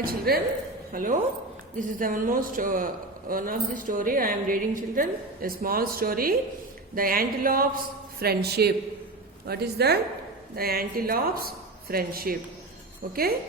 Hi children, hello. This is the one of the story I am reading children. A small story, The Antelope's Friendship. What is that? The Antelope's Friendship. Okay.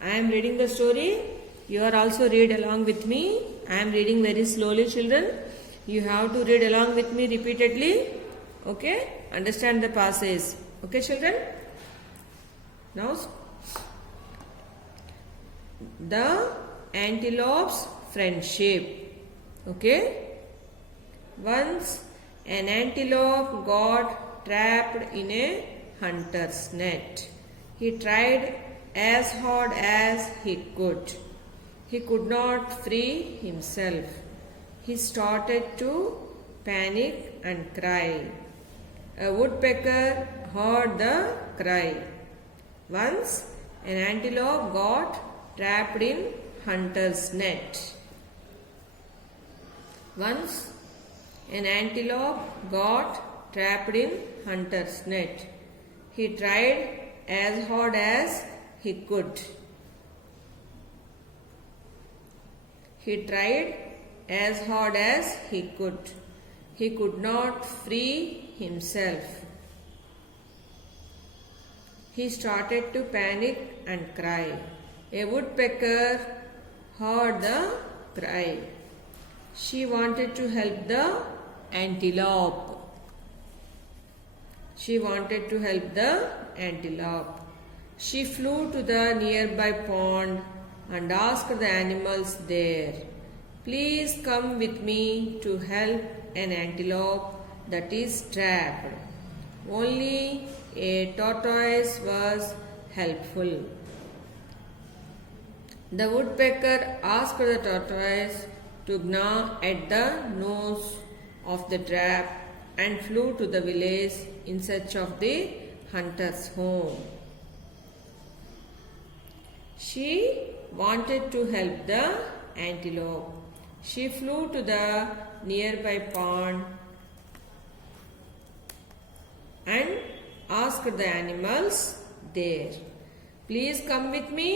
I am reading the story. You are also read along with me. I am reading very slowly children. You have to read along with me repeatedly. Okay. Understand the passage. Okay children. Now the antelope's friendship. Okay. Once an antelope got trapped in a hunter's net. He tried as hard as he could. He could not free himself. He started to panic and cry. A woodpecker heard the cry. Once an antelope got trapped in hunter's net. Once an antelope got trapped in hunter's net. He tried as hard as he could. He tried as hard as he could. He could not free himself. He started to panic and cry. A woodpecker heard the cry. She wanted to help the antelope. She wanted to help the antelope. She flew to the nearby pond and asked the animals there, "Please come with me to help an antelope that is trapped." Only a tortoise was helpful. The woodpecker asked the tortoise to gnaw at the nose of the trap and flew to the village in search of the hunter's home. She wanted to help the antelope. She flew to the nearby pond and asked the animals there, "Please come with me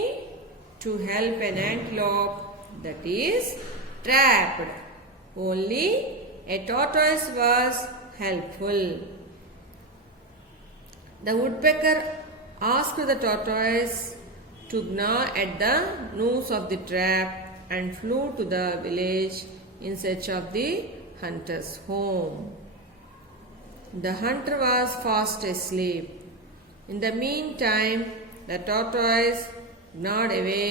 to help an antelope that is trapped." Only a tortoise was helpful. The woodpecker asked the tortoise to gnaw at the nose of the trap and flew to the village in search of the hunter's home. The hunter was fast asleep. In the meantime, the tortoise gnawed away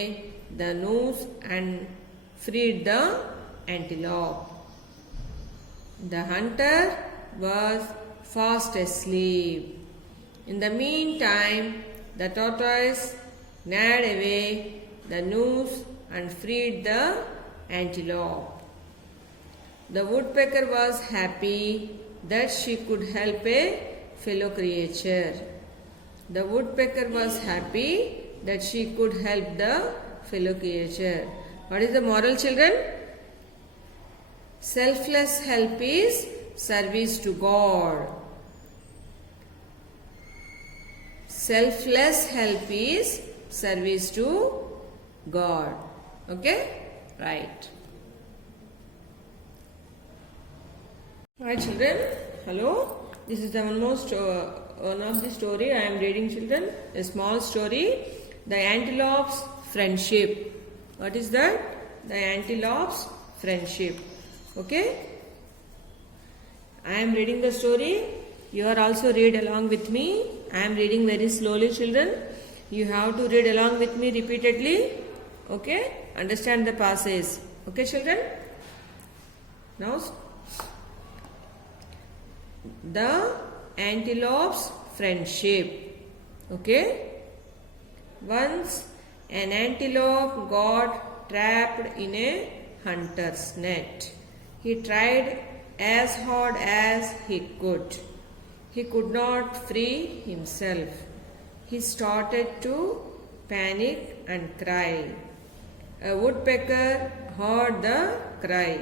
the nose and freed the antelope. The hunter was fast asleep. In the meantime, the tortoise gnawed away the nose and freed the antelope. The woodpecker was happy that she could help a fellow creature. The woodpecker was happy that she could help the fellow creature. What is the moral, children? Selfless help is service to God. Selfless help is service to God. Okay? Right. Hi children. Hello. This is the one of the story I am reading children. A small story. The Antelope's Friendship. What is that? The Antelope's Friendship. Okay? I am reading the story. You are also read along with me. I am reading very slowly children. You have to read along with me repeatedly. Okay? Understand the passage. Okay children? Now the antelope's friendship. Okay? Once an antelope got trapped in a hunter's net. He tried as hard as he could. He could not free himself. He started to panic and cry. A woodpecker heard the cry.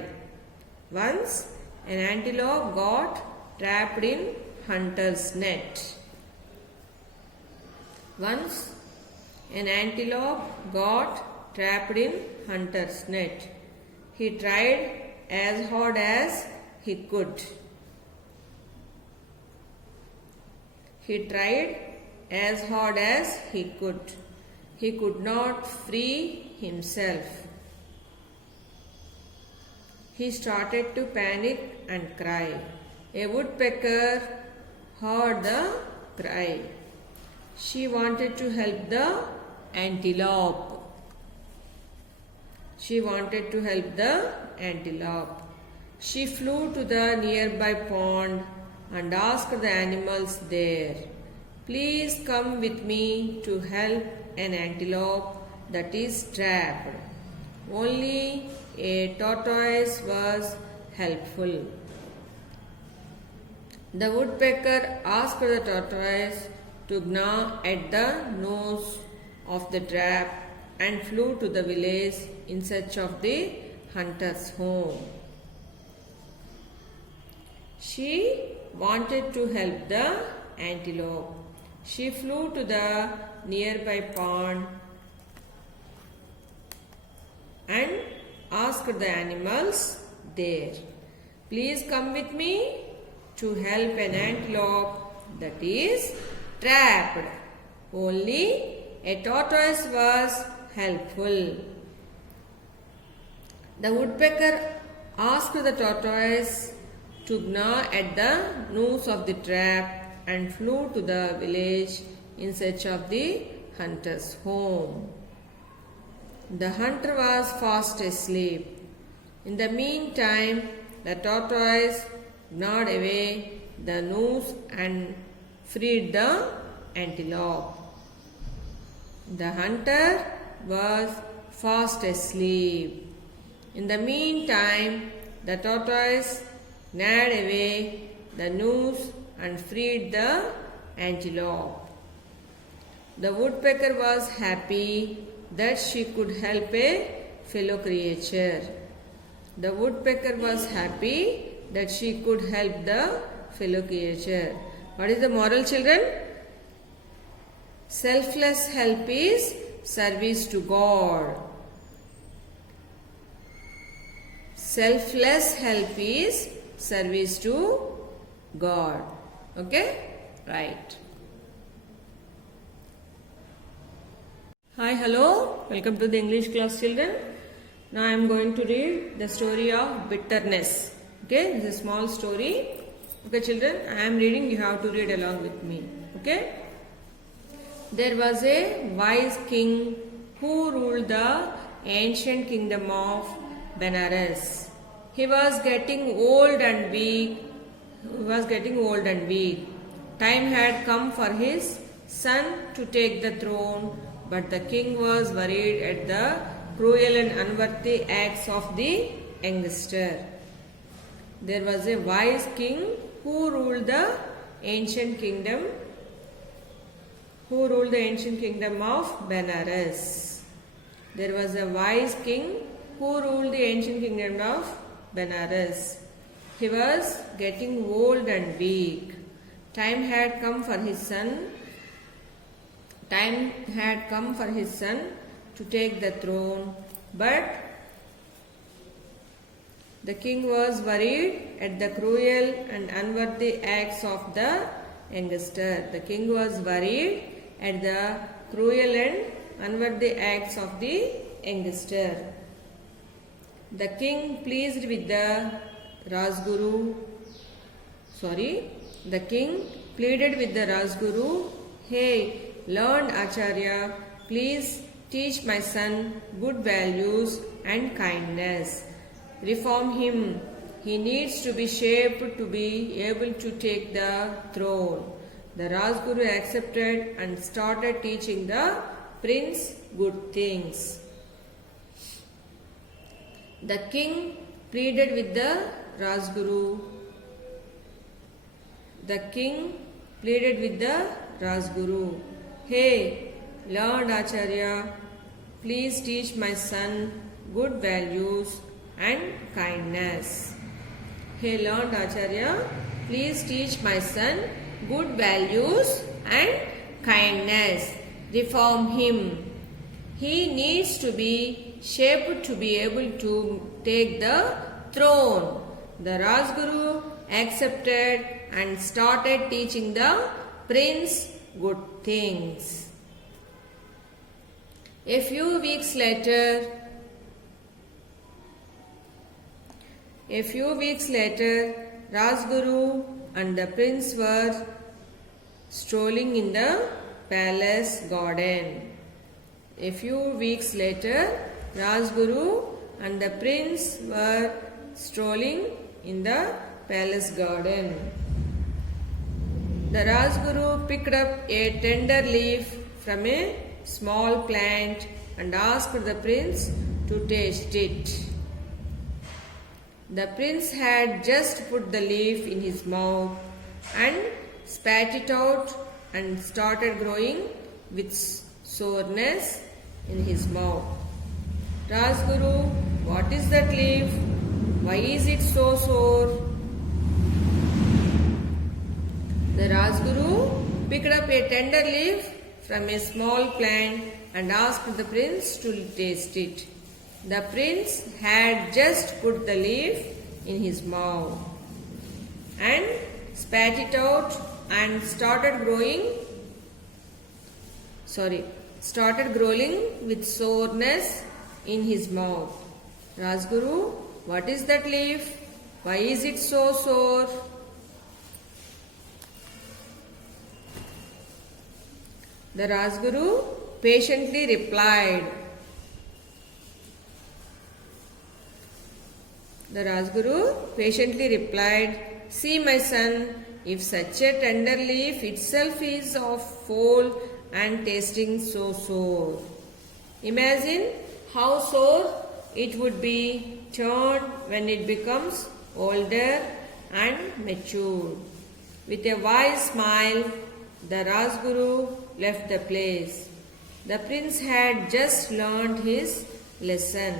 Once an antelope got trapped in hunter's net. Once An antelope got trapped in hunter's net. He tried as hard as he could. He tried as hard as he could. He could not free himself. He started to panic and cry. A woodpecker heard the cry. She wanted to help the antelope. She wanted to help the antelope. She flew to the nearby pond and asked the animals there, "Please come with me to help an antelope that is trapped." Only a tortoise was helpful. The woodpecker asked the tortoise to gnaw at the nose of the trap and flew to the village in search of the hunter's home. She wanted to help the antelope. She flew to the nearby pond and asked the animals there, "Please come with me to help an antelope that is trapped." Only a tortoise was helpful. The woodpecker asked the tortoise to gnaw at the nose of the trap and flew to the village in search of the hunter's home. The hunter was fast asleep. In the meantime, the tortoise gnawed away the nose and freed the antelope. The hunter was fast asleep. In the meantime, the tortoise gnawed away the nose and freed the antelope. The woodpecker was happy that she could help a fellow creature. The woodpecker was happy that she could help the fellow creature. What is the moral, children? Selfless help is service to God. Selfless help is service to God. Okay? Right. Hi, hello. Welcome to the English class, children. Now I am going to read the story of bitterness. Okay? This is a small story. Okay, children, I am reading. You have to read along with me. Okay? There was a wise king who ruled the ancient kingdom of Benares. He was getting old and weak. Time had come for his son to take the throne, but the king was worried at the cruel and unworthy acts of the youngster. There was a wise king who ruled the ancient kingdom of Benares. There was a wise king who ruled the ancient kingdom of Benares. He was getting old and weak. Time had come for his son to take the throne, but the king was worried at the cruel and unworthy acts of the youngster. The king was worried at the cruel and unworthy acts of the youngster. The king pleaded with the Rajguru, "Hey, learned Acharya, please teach my son good values and kindness. Reform him. He needs to be shaped to be able to take the throne." The Rajguru accepted and started teaching the prince good things. The king pleaded with the Rajguru. "Hey, learned Acharya, please teach my son good values and kindness." Hey, learned Acharya, please teach my son good values and kindness. reform him. He needs to be shaped to be able to take the throne. The Rajguru accepted and started teaching the prince good things. A few weeks later, Rajguru and the prince were strolling in the palace garden. A few weeks later, Rajguru and the prince were strolling in the palace garden. The Rajguru picked up a tender leaf from a small plant and asked the prince to taste it. The prince had just put the leaf in his mouth and spat it out and started growing with soreness in his mouth. Rajguru, what is that leaf? Why is it so sore? The Rajguru picked up a tender leaf from a small plant and asked the prince to taste it. The prince had just put the leaf in his mouth and spat it out and started growing with soreness in his mouth. Rajguru, what is that leaf? Why is it so sore? The Rajguru patiently replied. See, my son, if such a tender leaf itself is of foul and tasting so sore, imagine how sore it would be turned when it becomes older and mature. With a wise smile, the Rajguru left the place. The prince had just learned his lesson.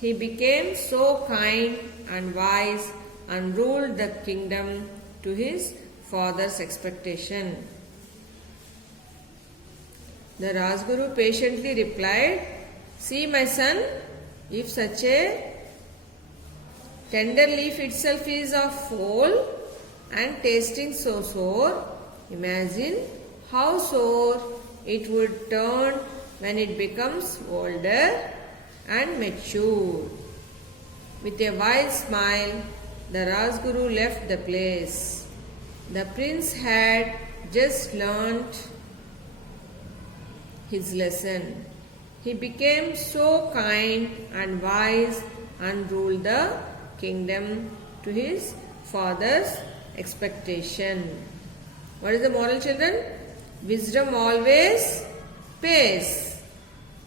He became so kind and wise and ruled the kingdom to his father's expectation. The Rajguru patiently replied, see, my son, if such a tender leaf itself is of foul and tasting so sore, imagine how sore it would turn when it becomes older and mature. With a wise smile, the Rajguru left the place. The prince had just learnt his lesson. He became so kind and wise and ruled the kingdom to his father's expectation. What is the moral, children? Wisdom always pays.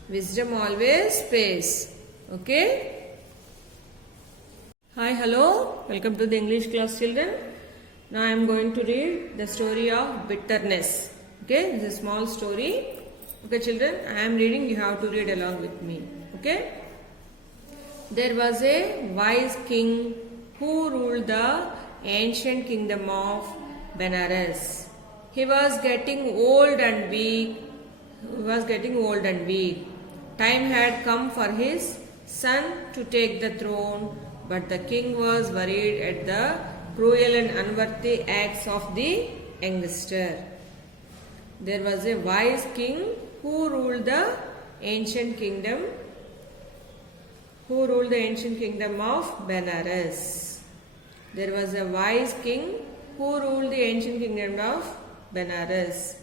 Wisdom always pays. Okay? Hi, hello. Welcome to the English class, children. Now I am going to read the story of bitterness. Okay? This is a small story. Okay, children, I am reading. You have to read along with me. Okay? There was a wise king who ruled the ancient kingdom of Benares. He was getting old and weak. Time had come for his son to take the throne, but the king was worried at the cruel and unworthy acts of the youngster. There was a wise king who ruled the ancient kingdom of Benares. There was a wise king who ruled the ancient kingdom of Benares.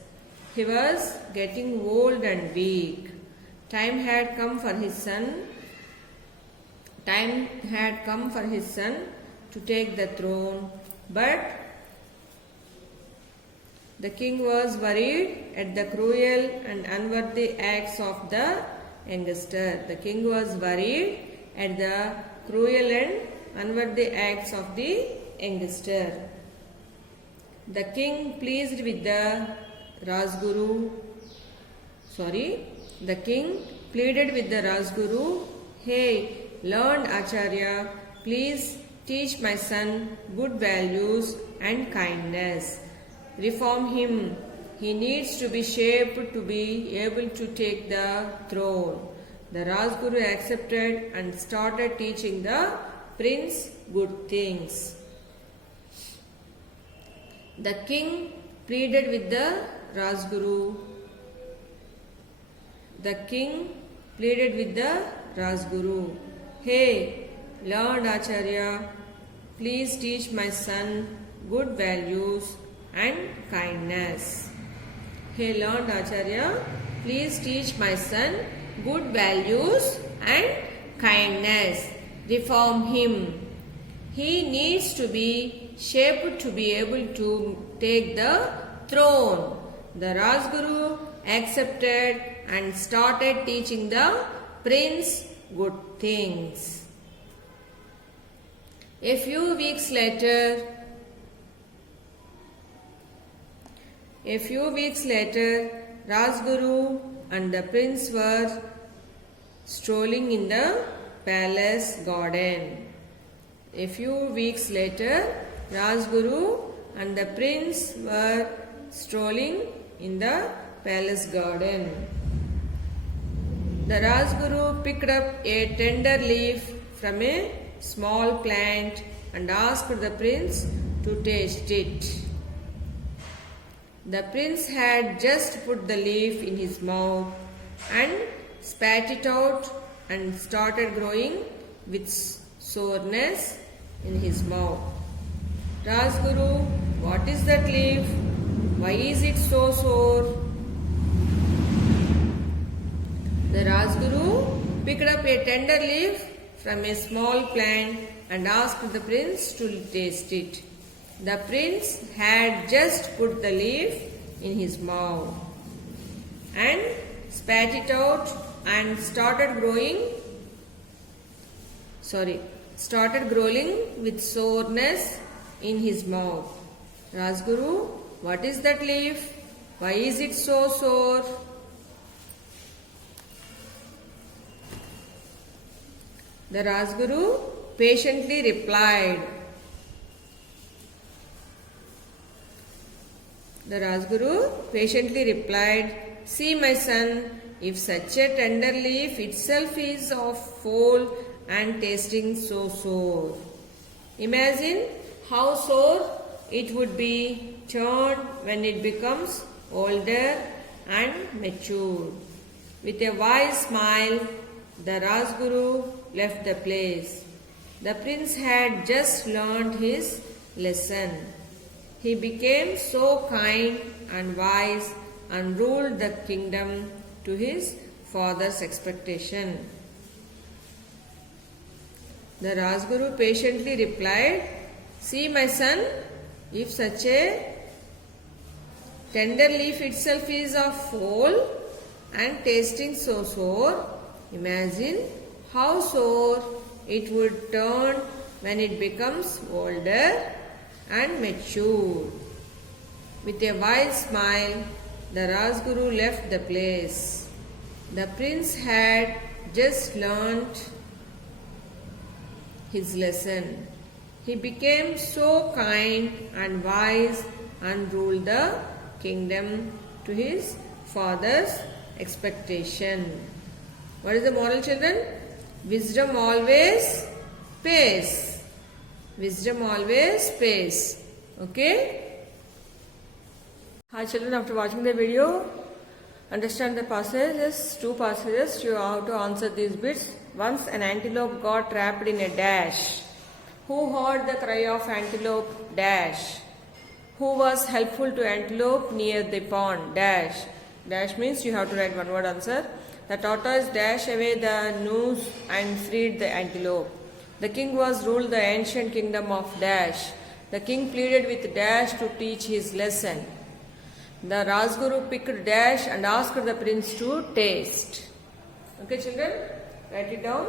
He was getting old and weak. Time had come for his son to take the throne, but the king was worried at the cruel and unworthy acts of the youngster. The king was worried at the cruel and unworthy acts of the youngster. The king pleaded with the Rajguru, hey, learned Acharya, please teach my son good values and kindness. Reform him. he needs to be shaped to be able to take the throne. The Rajguru accepted and started teaching the prince good things. The king pleaded with the Rajguru. The king pleaded with the Rajguru. Hey, Lord Acharya, please teach my son good values and kindness. Hey Lord Acharya, please teach my son good values and kindness. Reform him. He needs to be shaped to be able to take the throne. The Rajguru accepted and started teaching the prince good things. A few weeks later, Rajguru and the prince were strolling in the palace garden. A few weeks later, Rajguru and the prince were strolling in the palace garden. The Rajguru picked up a tender leaf from a small plant and asked the prince to taste it. The prince had just put the leaf in his mouth and spat it out and started growing with soreness in his mouth. Rajguru, what is that leaf? Why is it so sore? The Rajguru picked up a tender leaf from a small plant and asked the prince to taste it. The prince had just put the leaf in his mouth and spat it out and started growing with soreness in his mouth. Rajguru, what is that leaf? Why is it so sore? The Rajguru patiently replied. See, my son, if such a tender leaf itself is of foul and tasting so sore, imagine how sore it would be turned when it becomes older and mature. With a wise smile, the Rajguru left the place. The prince had just learned his lesson. He became so kind and wise and ruled the kingdom to his father's expectation. The Rajguru patiently replied, see, my son, if such a tender leaf itself is of foul and tasting so sore, imagine how sore it would turn when it becomes older and mature. With a wise smile, the Rajguru left the place. The prince had just learnt his lesson. He became so kind and wise and ruled the kingdom to his father's expectation. What is the moral, children? Wisdom always pays. Wisdom always pays. Okay? Hi children, after watching the video, understand the passages, two passages. You have to answer these bits. Once an antelope got trapped in a dash. Who heard the cry of antelope? Dash. Who was helpful to antelope near the pond? Dash. Dash means you have to write one word answer. The tortoise dashed away the noose and freed the antelope. The king was ruled the ancient kingdom of Dash. The king pleaded with Dash to teach his lesson. The Rajguru picked Dash and asked the prince to taste. Okay children, write it down.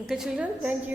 Okay, children, thank you.